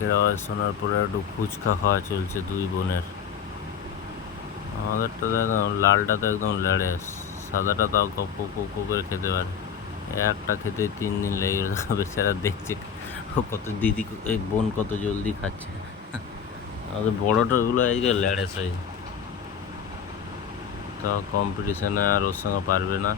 বাইকের আওয়াজ শোনার পরে একটু ফুচকা খাওয়া চলছে দুই বোনের। আমাদেরটা তো একদম লালটা তো একদম লেড়ে, সাদাটা তাও গপ গপ করে খেতে পারে। একটা খেতে 3 দিন লেগে গেল। বেচারা দেখছে ও কত দিদি এই বোন কত জলদি খাচ্ছে। আমাদের বড়োটা ওগুলো আজকে লেড়ে সাইজ, তাও কম্পিটিশানে আর ওর সঙ্গে পারবে না।